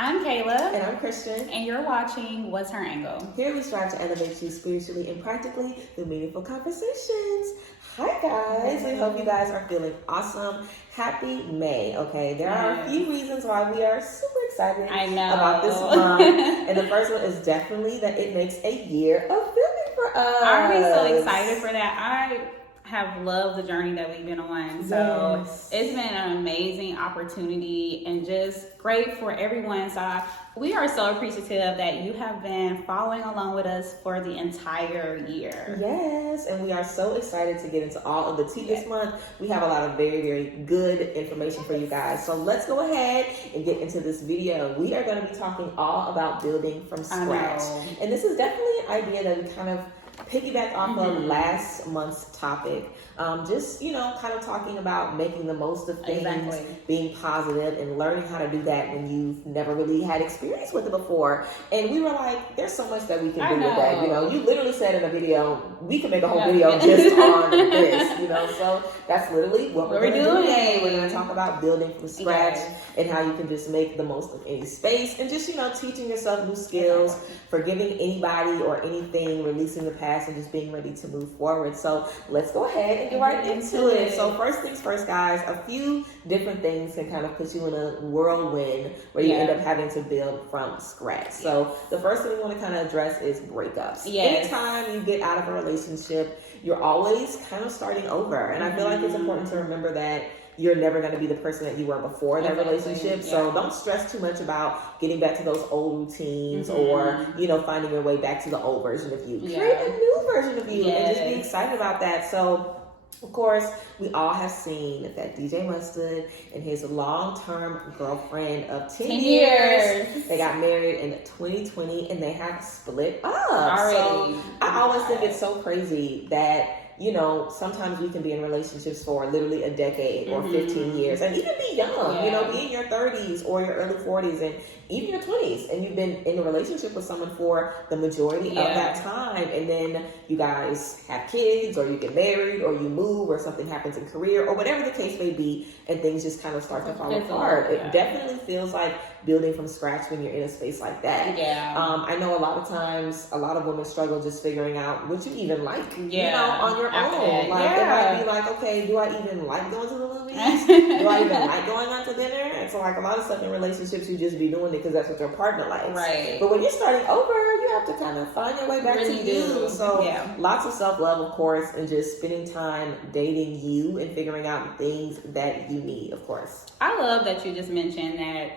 I'm Kayla. And I'm Christian. And you're watching What's Her Angle? Here we strive to elevate you spiritually and practically through meaningful conversations. Hi guys, we hope you guys are feeling awesome. Happy May, okay? There are a few reasons why we are super excited about this month. And the first one is definitely that it makes a year of filming for us. Aren't we so excited for that? I have loved the journey that we've been on. So it's been an amazing opportunity and just great for everyone. So we are so appreciative that you have been following along with us for the entire year. Yes, and we are so excited to get into all of the tea this month. We have a lot of very, very good information for you guys. So let's go ahead and get into this video. We are going to be talking all about building from scratch. And this is definitely an idea that we kind of piggyback off of last month's topic. Just, kind of talking about making the most of things, being positive and learning how to do that when you've never really had experience with it before. And we were like, there's so much that we can do with that. You literally said in a video, we can make a whole video just on this, so that's literally what we're going to do today. We're going to talk about building from scratch and how you can just make the most of any space and just, teaching yourself new skills, forgiving anybody or anything, releasing the past and just being ready to move forward. So let's go ahead and get right into it. So first things first, guys, a few different things can kind of put you in a whirlwind where you end up having to build from scratch. So the first thing we want to kind of address is breakups. Anytime you get out of a relationship, you're always kind of starting over. And I feel like it's important to remember that you're never going to be the person that you were before that relationship. So don't stress too much about getting back to those old routines or, finding your way back to the old version of you. Create a new version of you and just be excited about that. So, of course, we all have seen that DJ Mustard and his long-term girlfriend of 10 years, they got married in 2020 and they have split up. So I always think it's so crazy that sometimes we can be in relationships for literally a decade or 15 years and even be young, be in your 30s or your early 40s and even your 20s. And you've been in a relationship with someone for the majority of that time. And then you guys have kids or you get married or you move or something happens in career or whatever the case may be. And things just kind of start to fall apart. It definitely feels like building from scratch when you're in a space like that. I know a lot of times, a lot of women struggle just figuring out what you even like, on your own. Like, it might be like, okay, do I even like going to the movies? Do I even like going out to dinner? And so, like, a lot of stuff in relationships, you just be doing it because that's what your partner likes. But when you're starting over, you have to kind of find your way back to you. So, lots of self-love, of course, and just spending time dating you and figuring out the things that you need, of course. I love that you just mentioned that,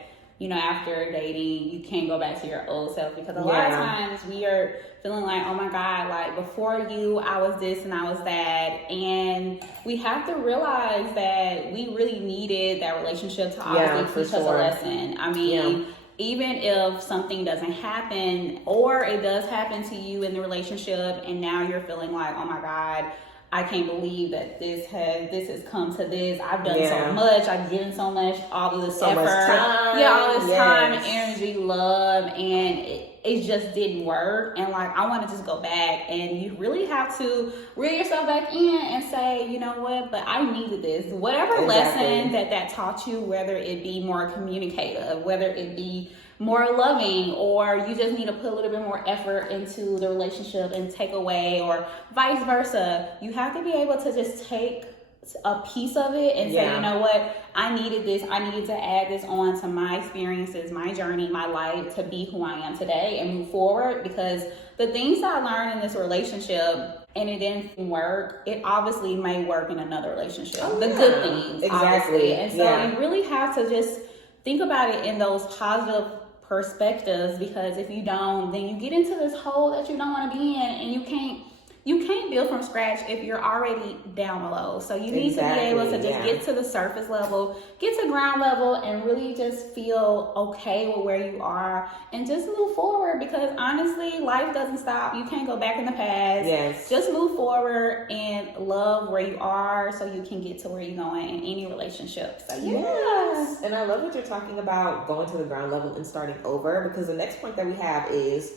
after dating, you can't go back to your old self because a lot of times we are feeling like, oh my God, like before you, I was this and I was that. And we have to realize that we really needed that relationship to obviously teach us a lesson. I mean, even if something doesn't happen or it does happen to you in the relationship and now you're feeling like, oh my God, I can't believe that this has come to this. I've done so much. I've given so much, all of this effort. All this time, energy, love, and it just didn't work. And like, I want to just go back. And you really have to reel yourself back in and say, you know what, but I needed this. Whatever lesson that taught you, whether it be more communicative, whether it be more loving, or you just need to put a little bit more effort into the relationship and take away, or vice versa. You have to be able to just take a piece of it and say, you know what, I needed this. I needed to add this on to my experiences, my journey, my life to be who I am today and move forward. Because the things that I learned in this relationship and it didn't work, it obviously may work in another relationship. The good things, obviously. And so you really have to just think about it in those positive perspectives, because if you don't, then you get into this hole that you don't want to be in, and you can't build from scratch if you're already down below. So you need to be able to just get to the surface level, get to ground level, and really just feel okay with where you are and just move forward, because honestly, life doesn't stop. You can't go back in the past. Just move forward and love where you are so you can get to where you're going in any relationship. So and I love what you're talking about, going to the ground level and starting over, because the next point that we have is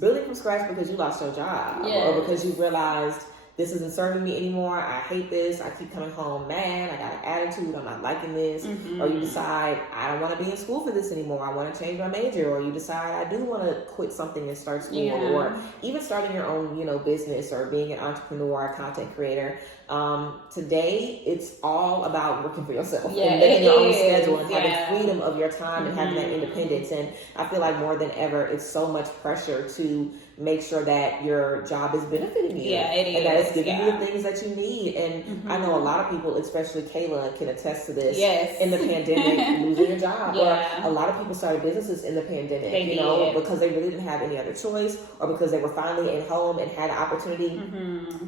building from scratch because you lost your job or because you realized this isn't serving me anymore. I hate this. I keep coming home mad. I got an attitude. I'm not liking this. Or you decide, I don't want to be in school for this anymore. I want to change my major. Or you decide, I do want to quit something and start school. Or even starting your own, business, or being an entrepreneur, a content creator. Today, it's all about working for yourself and making your own schedule and having freedom of your time and having that independence. And I feel like more than ever, it's so much pressure to make sure that your job is benefiting you. Yeah, it is. And that it's giving you the things that you need. And I know a lot of people, especially Kayla, can attest to this. Yes. In the pandemic, losing a job. Or a lot of people started businesses in the pandemic, because they really didn't have any other choice, or because they were finally at home and had an opportunity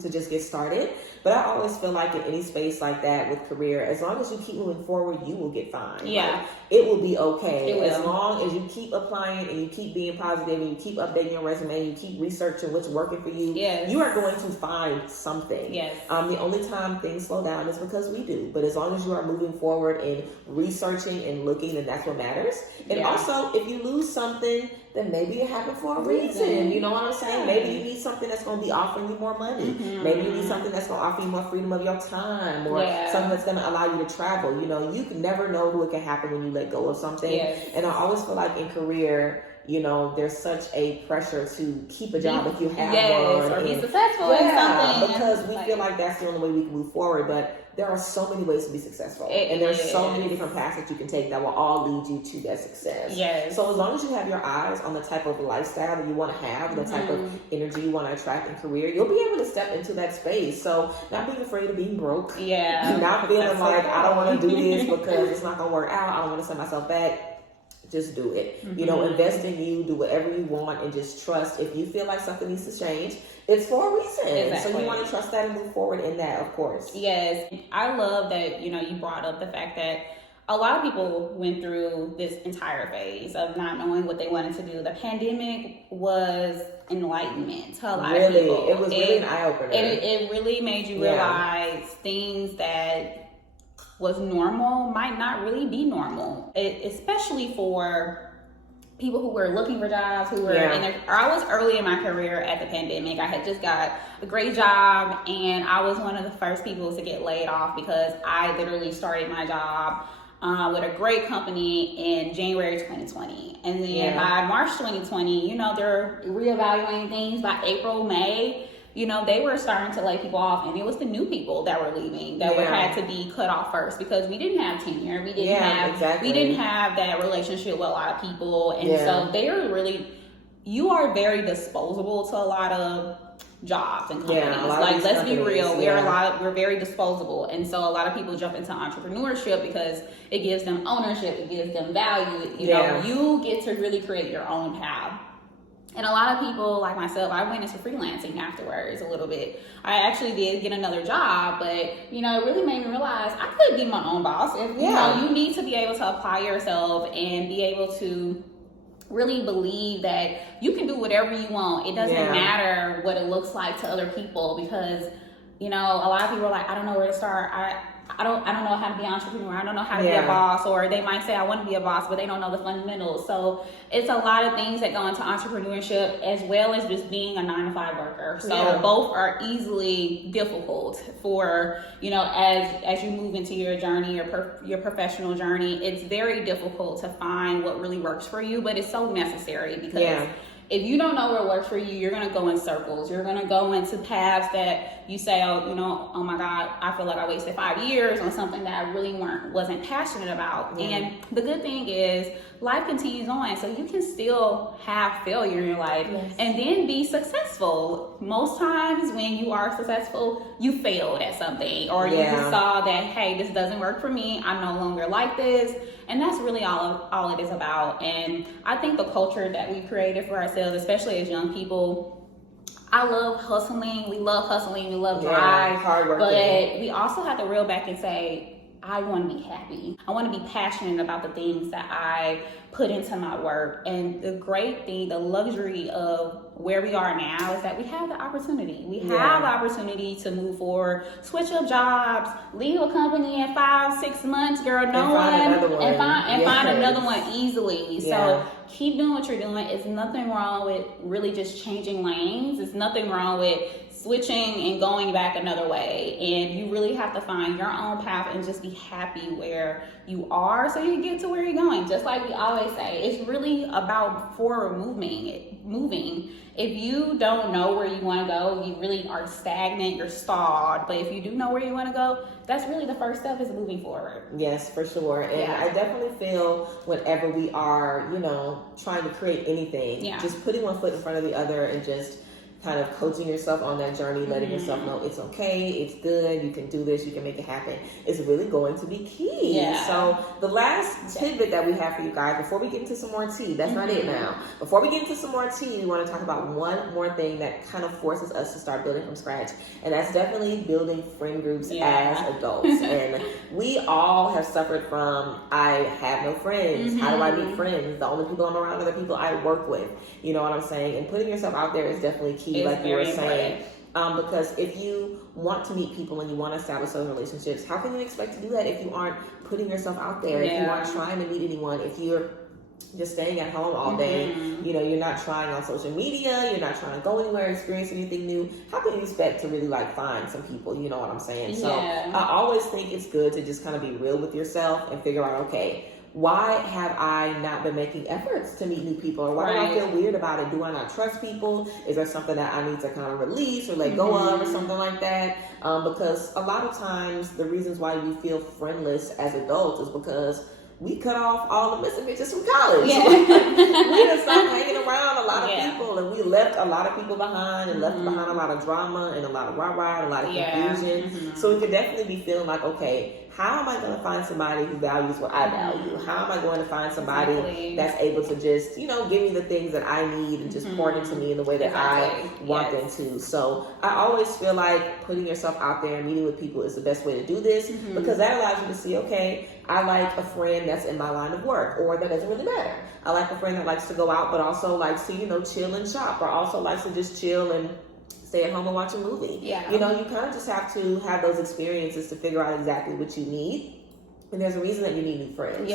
to just get started. But I always feel like in any space like that with career, as long as you keep moving forward, you will get fine. Yeah. Like, it will be okay. It will. As long as you keep applying and you keep being positive and you keep updating your resume, you keep researching what's working for you, you are going to find something. Yes. The only time things slow down is because we do. But as long as you are moving forward and researching and looking, then that's what matters. And also, if you lose something, then maybe it happened for a reason. You know what I'm saying? Maybe you need something that's going to be offering you more money. Maybe you need something that's going to offer you more freedom of your time, or something that's going to allow you to travel. You can never know what can happen when you let go of something. And I always feel like in career, there's such a pressure to keep a job if you have one. Or be successful in something. Because we feel like that's the only way we can move forward. But there are so many ways to be successful. And there's so many different paths that you can take that will all lead you to that success. So as long as you have your eyes on the type of lifestyle that you want to have, the type of energy you want to attract in career, you'll be able to step into that space. So not being afraid of being broke. Not feeling like, I don't want to do this because it's not going to work out. I don't want to send myself back. Just do it. Invest in you, do whatever you want, and just trust. If you feel like something needs to change, it's for a reason. So you want to trust that and move forward in that, of course. Yes. I love that, you brought up the fact that a lot of people went through this entire phase of not knowing what they wanted to do. The pandemic was enlightenment to a lot of people. It was really an eye-opener. It really made you realize things that was normal might not really be normal, especially for people who were looking for jobs, who were I was early in my career at the pandemic. I had just got a great job, and I was one of the first people to get laid off because I literally started my job with a great company in January 2020. And then by March 2020, they're reevaluating things. By April, May, they were starting to lay people off, and it was the new people that were leaving that had to be cut off first, because we didn't have tenure. We didn't have that relationship with a lot of people. And so they are you are very disposable to a lot of jobs and companies. Let's be real. We're very disposable. And so a lot of people jump into entrepreneurship because it gives them ownership, it gives them value. You get to really create your own path. And a lot of people, like myself, I went into freelancing afterwards a little bit. I actually did get another job, but, it really made me realize I could be my own boss. You need to be able to apply yourself and be able to really believe that you can do whatever you want. It doesn't matter what it looks like to other people, because, a lot of people are like, I don't know where to start. I don't know how to be an entrepreneur. I don't know how to be a boss. Or they might say, I want to be a boss, but they don't know the fundamentals. So it's a lot of things that go into entrepreneurship, as well as just being a 9-to-5 worker. So both are easily difficult for, as you move into your journey, your professional journey. It's very difficult to find what really works for you, but it's so necessary, because if you don't know what works for you, you're going to go in circles. You're going to go into paths that you say, oh my God, I feel like I wasted 5 years on something that I really wasn't passionate about. And the good thing is life continues on, so you can still have failure in your life and then be successful. Most times when you are successful, you failed at something, or you just saw that, hey, this doesn't work for me. I no longer like this. And that's really all it is about. And I think the culture that we created for ourselves, especially as young people, I love hustling. We love hustling. We love drive. Hard working. But we also have to reel back and say, I want to be happy. I want to be passionate about the things that I put into my work. And the great thing, the luxury of where we are now, is that we have the opportunity. We have the opportunity to move forward, switch up jobs, leave a company in 5-6 months, girl. And find another one easily. So keep doing what you're doing. It's nothing wrong with really just changing lanes. It's nothing wrong with switching and going back another way. And you really have to find your own path and just be happy where you are so you get to where you're going. Just like we always say, it's really about forward moving. If you don't know where you want to go, you really are stagnant, you're stalled. But if you do know where you want to go, that's really the first step, is moving forward. Yes, for sure. And I definitely feel whenever we are, trying to create anything, just putting one foot in front of the other and just kind of coaching yourself on that journey, letting yourself know it's okay, it's good, you can do this, you can make it happen, is really going to be key. Yeah. So the last tidbit that we have for you guys, before we get into some more tea, that's not it now. Before we get into some more tea, we want to talk about one more thing that kind of forces us to start building from scratch. And that's definitely building friend groups as adults. And we all have suffered from, I have no friends. How do I meet friends? The only people I'm around are the people I work with. You know what I'm saying? And putting yourself out there is definitely key. Like you were saying, because if you want to meet people and you want to establish those relationships, how can you expect to do that if you aren't putting yourself out there, if you aren't trying to meet anyone, if you're just staying at home all day, you're not trying on social media, you're not trying to go anywhere, experience anything new, how can you expect to really find some people? You know what I'm saying? So I always think it's good to just kind of be real with yourself and figure out, okay, why have I not been making efforts to meet new people? Or why do I feel weird about it? Do I not trust people? Is there something that I need to kind of release or let go of or something like that? Because a lot of times the reasons why we feel friendless as adults is because we cut off all the missing bitches from college. We just stopped hanging around a lot of people, and we left a lot of people behind, and left behind a lot of drama and a lot of rah-rah and a lot of confusion. So we could definitely be feeling like, okay, how am I going to find somebody who values what I value? How am I going to find somebody that's able to just, give me the things that I need and just pour into me in the way that I want them to? So I always feel like putting yourself out there and meeting with people is the best way to do this, because that allows you to see, okay, I like a friend that's in my line of work, or that doesn't really matter. I like a friend that likes to go out, but also likes to, chill and shop, or also likes to just chill and stay at home and watch a movie. You kind of just have to have those experiences to figure out exactly what you need. And there's a reason that you need new friends.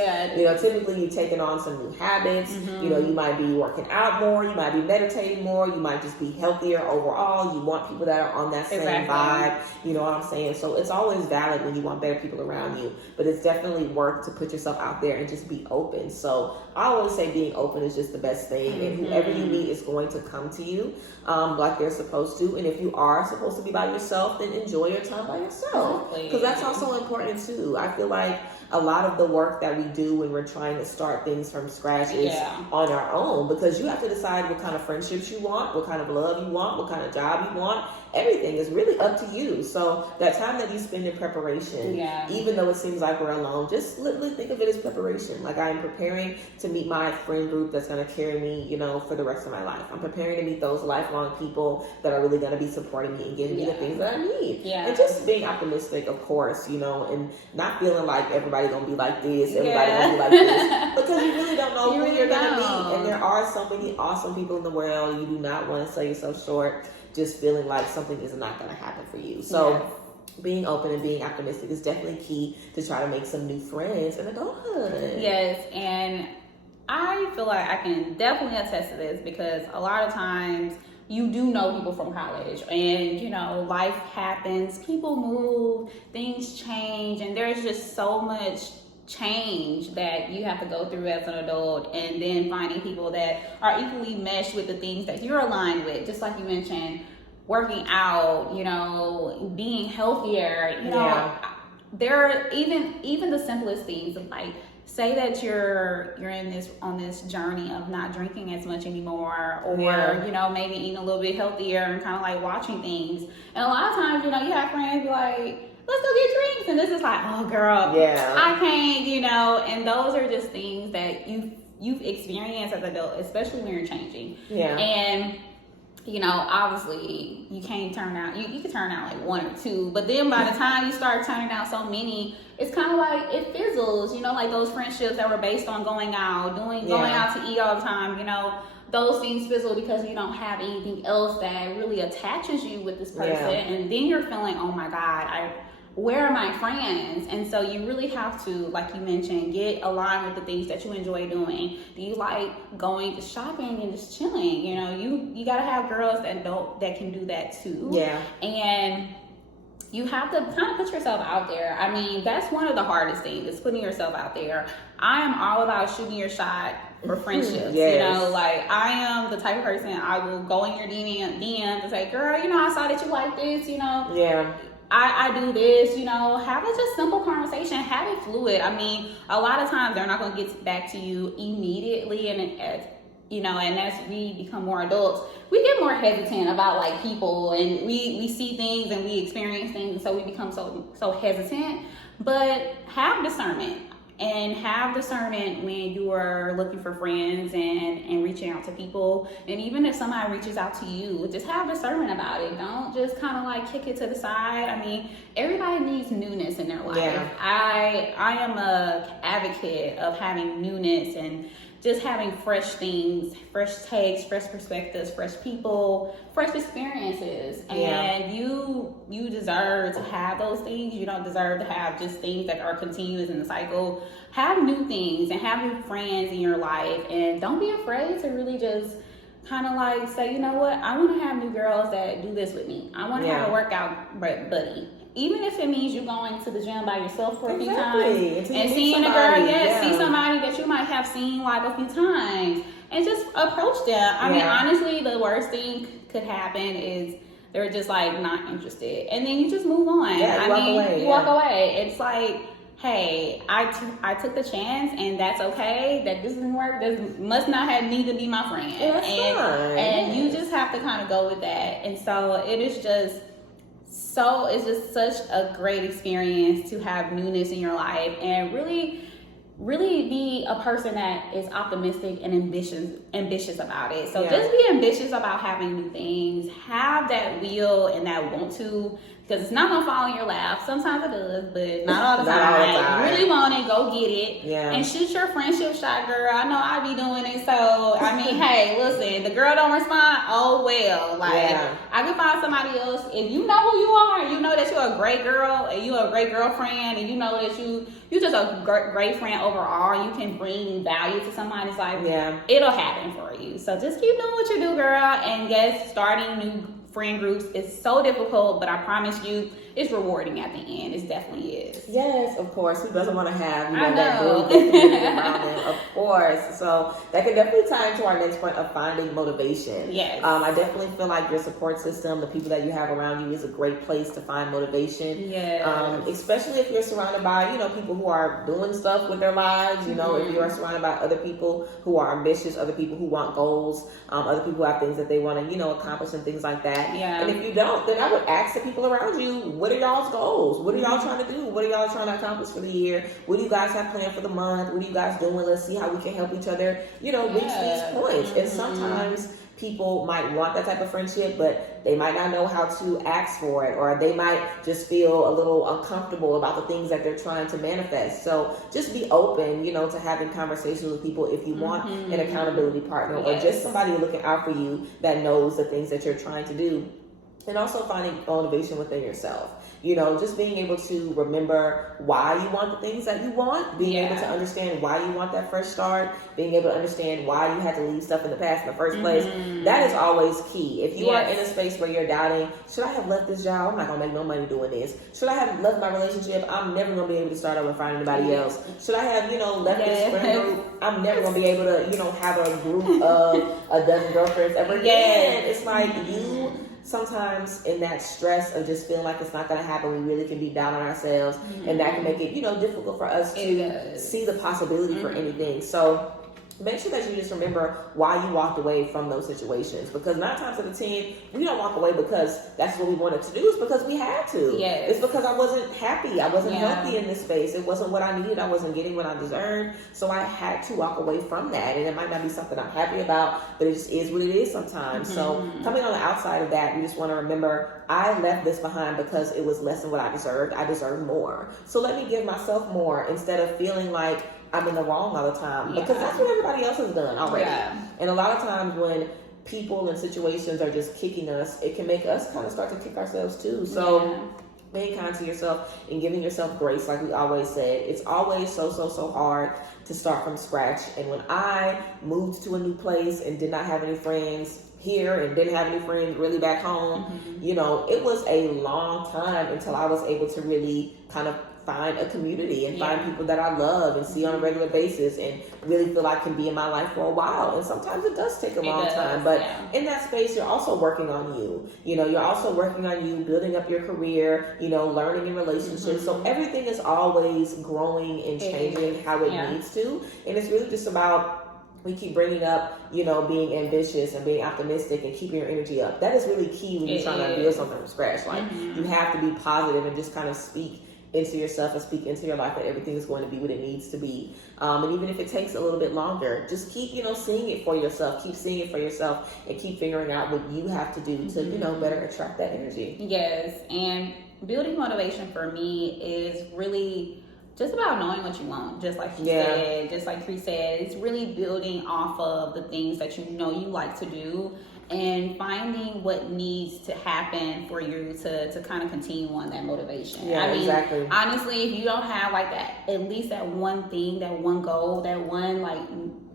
Typically you're taking on some new habits. You might be working out more. You might be meditating more. You might just be healthier overall. You want people that are on that same vibe. You know what I'm saying? So it's always valid when you want better people around you. But it's definitely work to put yourself out there and just be open. So I always say being open is just the best thing. And whoever you meet is going to come to you like they're supposed to. And if you are supposed to be by yourself, then enjoy your time by yourself. Because that's also important too. I feel like a lot of the work that we do when we're trying to start things from scratch is on our own, because you have to decide what kind of friendships you want, what kind of love you want, what kind of job you want. Everything is really up to you. So that time that you spend in preparation, even though it seems like we're alone, just literally think of it as preparation. Like, I am preparing to meet my friend group that's going to carry me, for the rest of my life. I'm preparing to meet those lifelong people that are really going to be supporting me and giving me the things that I need. And just being optimistic, of course, and not feeling like everybody's going to be like this, everybody going to be like this, because you really don't know who you're going to meet. And there are so many awesome people in the world. You do not want to sell yourself short just feeling like something is not going to happen for you. So being open and being optimistic is definitely key to try to make some new friends in adulthood. Yes, and I feel like I can definitely attest to this, because a lot of times you do know people from college, and life happens, people move, things change, and there's just so much change that you have to go through as an adult, and then finding people that are equally meshed with the things that you're aligned with, just like you mentioned, working out, being healthier, there are even the simplest things, like say that you're on this journey of not drinking as much anymore, or maybe eating a little bit healthier and kind of like watching things. And a lot of times, you have friends be like, let's go get drinks, and this is like, oh girl, I can't, and those are just things that you've experienced as an adult, especially when you're changing. And obviously you can't turn out, you can turn out like one or two, but then by the time you start turning out so many, it's kind of like it fizzles, like those friendships that were based on going out, going out to eat all the time, those things fizzle because you don't have anything else that really attaches you with this person. And then you're feeling, oh my God, where are my friends? And so you really have to, like you mentioned, get aligned with the things that you enjoy doing. Do you like going to shopping and just chilling? You know, you gotta have girls that can do that too. Yeah. And you have to kind of put yourself out there. I mean, that's one of the hardest things, is putting yourself out there. I am all about shooting your shot for friendships. Yes. You know, like, I am the type of person, I will go in your DMs and say, girl, you know, I saw that you like this, you know. Yeah. I do this, you know, have a just simple conversation, have it fluid. I mean, a lot of times they're not going to get back to you immediately, and you know, and as we become more adults, we get more hesitant about like people, and we see things and we experience things, and so we become so hesitant. But have discernment. And have discernment when you are looking for friends and reaching out to people. And even if somebody reaches out to you, just have discernment about it. Don't just kind of like kick it to the side. I mean, everybody needs newness in their life. Yeah. I am a advocate of having newness and just having fresh things, fresh takes, fresh perspectives, fresh people, fresh experiences. And you deserve to have those things. You don't deserve to have just things that are continuous in the cycle. Have new things and have new friends in your life. And don't be afraid to really just kind of like say, you know what, I want to have new girls that do this with me. I want to have a workout buddy. Even if it means you going to the gym by yourself for a few times and seeing a girl, see somebody that you might have seen like a few times, and just approach them. I mean, honestly, the worst thing could happen is they're just like not interested, and then you just move on. You walk away. It's like, hey, I took the chance, and that's okay. That this didn't work. This must not have need to be my friend. And you just have to kind of go with that. And so it is just. So it's just such a great experience to have newness in your life, and really be a person that is optimistic and ambitious about it. So just be ambitious about having new things. Have that will and that want to, because it's not gonna fall in your lap. Sometimes it does, but not all the time. You really want it, go get it. And shoot your friendship shot, girl. I know I be doing it. So I mean, hey, listen, the girl don't respond, oh well. Like, I can find somebody else. If you know who you are, you know that you're a great girl and you're a great girlfriend, and you know that you're just a great friend overall. You can bring value to somebody's life. It'll happen for you. So just keep doing what you do, girl. And yes, starting new friend groups is so difficult, but I promise you, it's rewarding at the end. It definitely is. Yes, of course. Who doesn't want to have that really good community around them? Of course. So that can definitely tie into our next point of finding motivation. Yes. I definitely feel like your support system, the people that you have around you, is a great place to find motivation. Yes. Especially if you're surrounded by, people who are doing stuff with their lives. You know, if you are surrounded by other people who are ambitious, other people who want goals, other people who have things that they want to, accomplish and things like that. And if you don't, then I would ask the people around you, what are y'all's goals? What are y'all trying to do? What are y'all trying to accomplish for the year? What do you guys have planned for the month? What are you guys doing? Let's see how we can help each other, reach these points. And sometimes people might want that type of friendship, but they might not know how to ask for it, or they might just feel a little uncomfortable about the things that they're trying to manifest. So just be open, to having conversations with people if you want an accountability partner or just somebody looking out for you that knows the things that you're trying to do. And also finding motivation within yourself. Just being able to remember why you want the things that you want, being able to understand why you want that fresh start, being able to understand why you had to leave stuff in the past in the first place. That is always key. If you are in a space where you're doubting, should I have left this job? I'm not going to make no money doing this. Should I have left my relationship? I'm never going to be able to start over and find anybody else. Should I have, left this friend group? I'm never going to be able to, have a group of a dozen girlfriends ever again. It's like sometimes in that stress of just feeling like it's not going to happen, we really can be down on ourselves, and that can make it, difficult for us to see the possibility for anything. So make sure that you just remember why you walked away from those situations, because 9 times out of 10, we don't walk away because that's what we wanted to do. It's because we had to. It's because I wasn't happy. I wasn't healthy in this space. It wasn't what I needed. I wasn't getting what I deserved. So I had to walk away from that. And it might not be something I'm happy about, but it just is what it is sometimes. So coming on the outside of that, you just want to remember, I left this behind because it was less than what I deserved. I deserved more. So let me give myself more instead of feeling like I'm in the wrong all the time, because that's what everybody else has done already. And a lot of times when people and situations are just kicking us, it can make us kind of start to kick ourselves too. So being kind to yourself and giving yourself grace, like we always said. It's always so hard to start from scratch. And when I moved to a new place and did not have any friends here and didn't have any friends really back home, you know, it was a long time until I was able to really kind of find a community and find people that I love and see on a regular basis and really feel like can be in my life for a while. And sometimes it does take a long time, but in that space, you're also working on you. You know, you're also working on you, building up your career, you know, learning in relationships. So everything is always growing and changing how it needs to. And it's really just about, we keep bringing up, you know, being ambitious and being optimistic and keeping your energy up. That is really key when you're trying to build something from scratch. Like, you have to be positive and just kind of speak into yourself and speak into your life that everything is going to be what it needs to be. And even if it takes a little bit longer, just keep, you know, seeing it for yourself. Keep seeing it for yourself and keep figuring out what you have to do to, you know, better attract that energy. Yes, and building motivation for me is really just about knowing what you want, just like you said, just like Cree said. It's really building off of the things that you know you like to do and finding what needs to happen for you to kind of continue on that motivation. Yeah, I mean, exactly. Honestly, if you don't have like that, at least that one thing, that one goal, that one like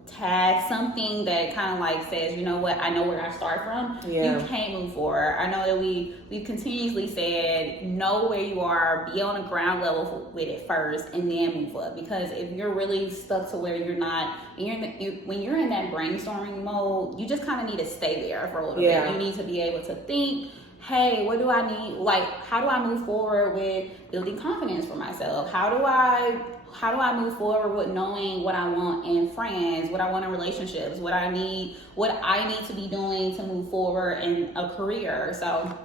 tag, something that kind of like says, you know what, I know where I start from, you can't move forward. I know that we've continuously said, know where you are, be on the ground level with it first, and then move up. Because if you're really stuck to where you're not, when you're in that brainstorming mode, you just kind of need to stay there for a little bit. You need to be able to think, hey, what do I need? Like, how do I move forward with building confidence for myself? How do I move forward with knowing what I want in friends, what I want in relationships, what I need to be doing to move forward in a career? So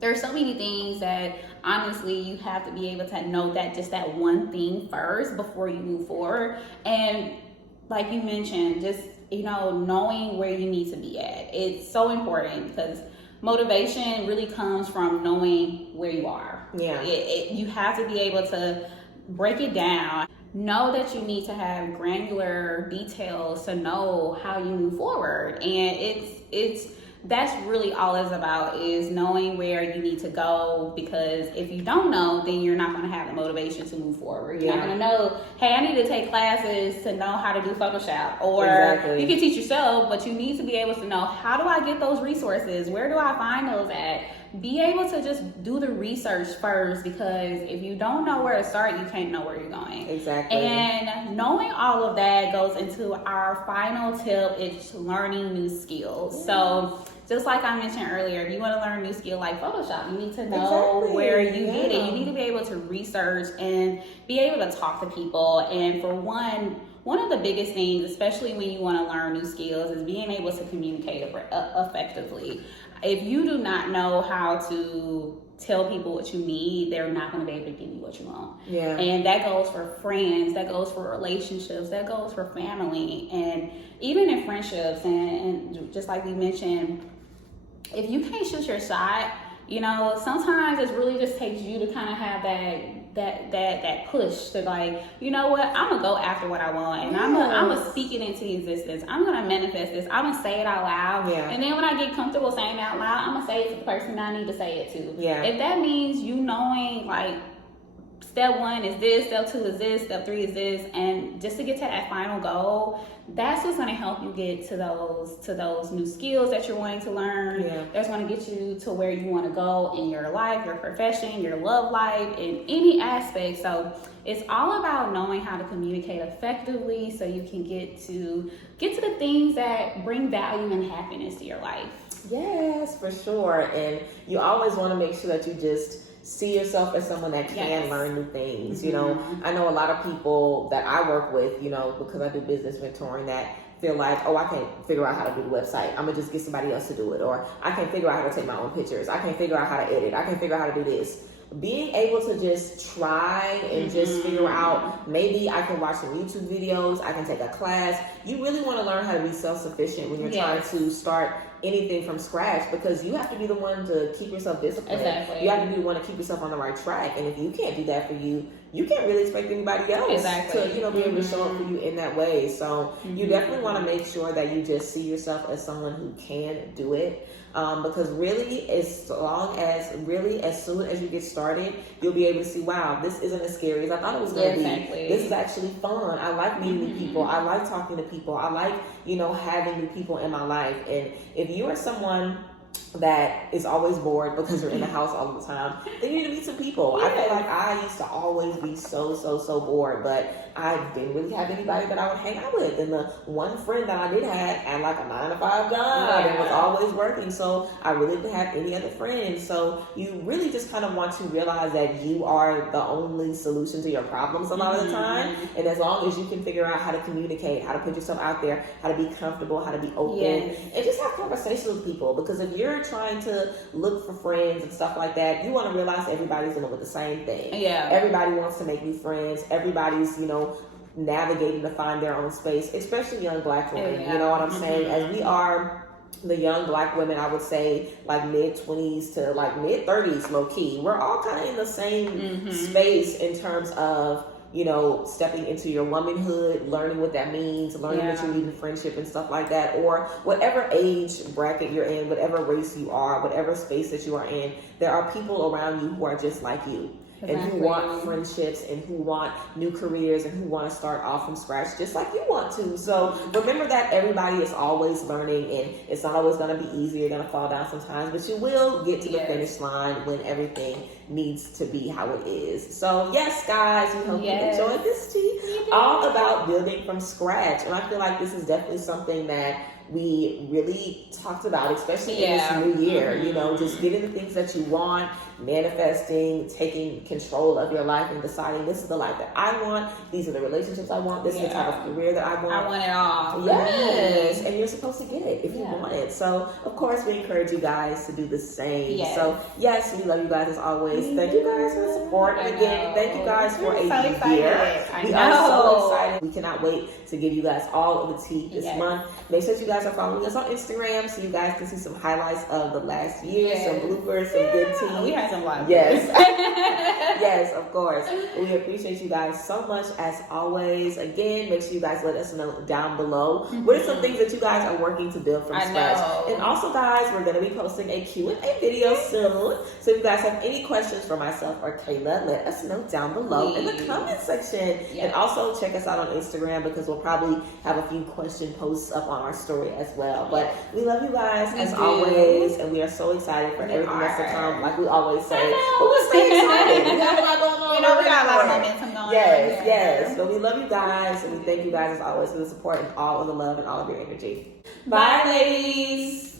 there's so many things that honestly you have to be able to know that just that one thing first before you move forward. And like you mentioned, just, you know, knowing where you need to be at. It's so important because motivation really comes from knowing where you are. You have to be able to break it down. Know that you need to have granular details to know how you move forward. And that's really all it's about, is knowing where you need to go, because if you don't know, then you're not going to have the motivation to move forward. You're not going to know, hey, I need to take classes to know how to do Photoshop. Or you can teach yourself, but you need to be able to know, how do I get those resources? Where do I find those at? Be able to just do the research first, because if you don't know where to start, you can't know where you're going. Exactly. And knowing all of that goes into our final tip, is learning new skills. So just like I mentioned earlier, if you want to learn a new skill like Photoshop, you need to know where you get it. You need to be able to research and be able to talk to people. And for one of the biggest things, especially when you want to learn new skills, is being able to communicate effectively. If you do not know how to tell people what you need, they're not going to be able to give you what you want. And that goes for friends, that goes for relationships, that goes for family, and even in friendships. And just like we mentioned, if you can't shoot your shot, you know, sometimes it really just takes you to kind of have that push to, like, you know what, I'm gonna go after what I want, and I'm gonna speak it into existence. I'm gonna manifest this. I'm gonna say it out loud, and then when I get comfortable saying it out loud, I'm gonna say it to the person I need to say it to. If that means you knowing, like, step 1 is this, step 2 is this, step 3 is this, and just to get to that final goal, that's what's going to help you get to those new skills that you're wanting to learn. That's going to get you to where you want to go in your life, your profession, your love life, in any aspect. So it's all about knowing how to communicate effectively, so you can get to the things that bring value and happiness to your life. Yes, for sure. And you always want to make sure that you just see yourself as someone that can learn new things. You know, I know a lot of people that I work with, you know, because I do business mentoring, that feel like, oh, I can't figure out how to do the website, I'm gonna just get somebody else to do it. Or I can't figure out how to take my own pictures, I can't figure out how to edit, I can't figure out how to do this. Being able to just try and just figure out, maybe I can watch some YouTube videos, I can take a class. You really want to learn how to be self-sufficient when you're trying to start anything from scratch, because you have to be the one to keep yourself disciplined. Exactly. You have to be the one to keep yourself on the right track. And if you can't do that for you, you can't really expect anybody else to, you know, be able to show up for you in that way. So you definitely want to make sure that you just see yourself as someone who can do it. Because really, as soon as you get started, you'll be able to see, wow, this isn't as scary as I thought it was going to be. This is actually fun. I like meeting new people. I like talking to people. I like, you know, having new people in my life. And if you are someone that is always bored because you're in the house all the time, then you need to meet some people. I feel like I used to always be so bored, but I didn't really have anybody that I would hang out with. And the one friend that I did have had like a 9-to-5 job and was always working, so I really didn't have any other friends. So you really just kind of want to realize that you are the only solution to your problems a lot of the time. And as long as you can figure out how to communicate, how to put yourself out there, how to be comfortable, how to be open, and just have conversations with people. Because if you're trying to look for friends and stuff like that, you want to realize everybody's dealing with the same thing. Everybody wants to make new friends. Everybody's, you know, navigating to find their own space, especially young Black women. You know what I'm saying? As we are the young Black women, I would say like mid-20s to like mid-30s, low key, we're all kind of in the same space in terms of, you know, stepping into your womanhood, learning what that means, learning what you need in friendship and stuff like that, or whatever age bracket you're in, whatever race you are, whatever space that you are in, there are people around you who are just like you. And who want friendships and who want new careers and who want to start off from scratch just like you want to. So remember that everybody is always learning, and it's not always going to be easy. You're going to fall down sometimes, but you will get to the finish line when everything needs to be how it is. So yes, guys, we hope you enjoyed this tea all about building from scratch. And I feel like this is definitely something that we really talked about, especially in this new year. You know, just getting the things that you want, manifesting, taking control of your life, and deciding this is the life that I want. These are the relationships I want. This is the type of career that I want. I want it all. Yes, and you're supposed to get it if you want it. So, of course, we encourage you guys to do the same. So, yes, we love you guys as always. Thank you guys for the support. And again, thank you guys for a year. We are so excited. We cannot wait to give you guys all of the tea this month. Make sure you guys are following us on Instagram so you guys can see some highlights of the last year, some bloopers, some good tea. We had some live. Yes, of course. We appreciate you guys so much as always. Again, make sure you guys let us know down below what are some things that you guys are working to build from scratch. And also, guys, we're going to be posting a Q&A video soon. So if you guys have any questions for myself or Kayla, let us know down below in the comment section. And also check us out on Instagram, because we'll probably have a few question posts up on our story as well. But we love you guys as always, and we are so excited for everything that's to come, like we always say. But we'll stay excited. We have a lot going on. You know, we got a lot of momentum going on. Yes. But we love you guys, and we thank you guys as always for the support and all of the love and all of your energy. Bye, ladies.